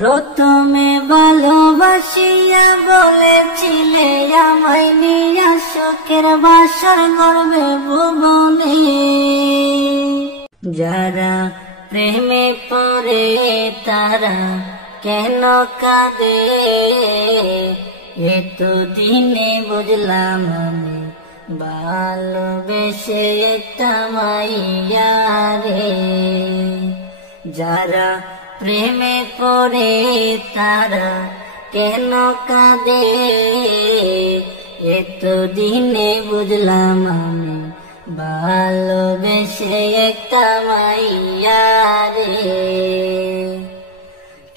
প্রথমে ভালোবাসিয়া বলেছিলে আমায় নিয়া সুখের বাসর গড়বে ভুবনে। যারা প্রেমে পড়ে তারা কেন কাঁদে, এতদিনে বুঝলাম আমি ভালোবেসে একটা মাইয়া রে। যারা প্রেমে পড়ে তারা কেন কাঁদে, এতদিনে বুঝলাম আমি ভালোবেসে একটা মাইয়া রে।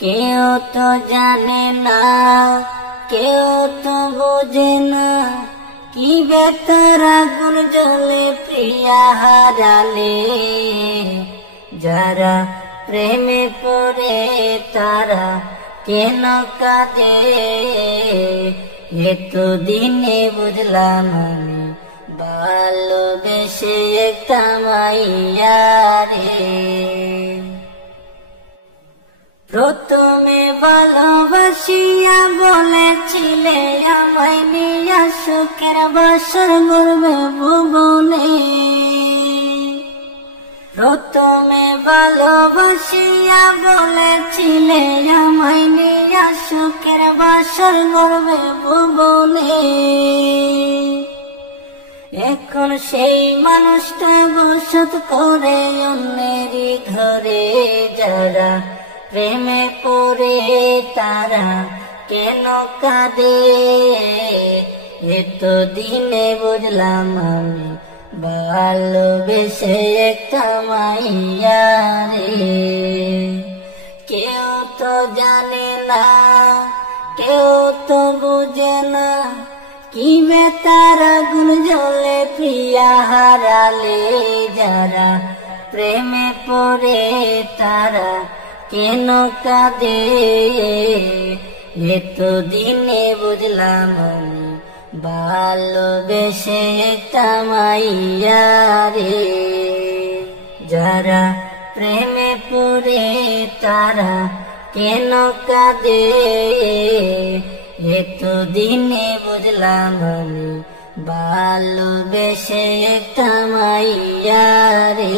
কেউ তো জানে না, কেউ তো বোঝে না, কি বেতার আগুন জ্বলে প্রিয়া হারালে। যারা প্রেমে পড়ে তারা কেন কাঁদে, এতদিনে বুঝলাম আমি ভালোবেসে একটা মাইয়া রে। প্রথমে ভালোবাসিয়া বলেছিলে আমায় নিয়া সুখের বাসর গড়বে ভুবনে। প্রথমে ভালোবাসিয়া বলেছিলে আমায় নিয়া সুখের বাসর গড়বে ভুবনে। এখন সেই মানুষটা বসত করে অন্যেরই ঘরে। যারা প্রেমে পড়ে তারা কেন কাঁদে, এতদিনে বুঝলাম আমি ভালোবেসে একটা মাইয়া রে। কেউ তো জানে না, কেউ তো বুঝে না, কি বেতার আগুন জ্বলে প্রিয়া হারালে। যারা প্রেমে পড়ে তারা কেন কাঁদে, এতদিনে বুঝলাম আমি ভালোবেসে একটা মাইয়া রে। যারা প্রেমে পড়ে তারা কেন কাঁদে, এতদিনে বুঝলাম আমি ভালোবেসে একটা মাইয়া রে।